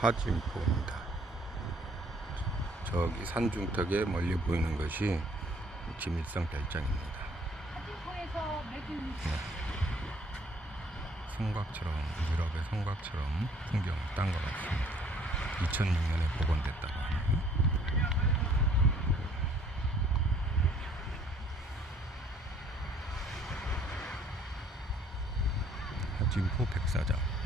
하진포입니다. 저기 산중턱에 멀리 보이는 것이 김일성 별장입니다. 하진포에서 매주 성곽처럼, 유럽의 성곽처럼 풍경을 딴 것 같습니다. 2006년에 복원됐다고 하네요. 하진포 백사장.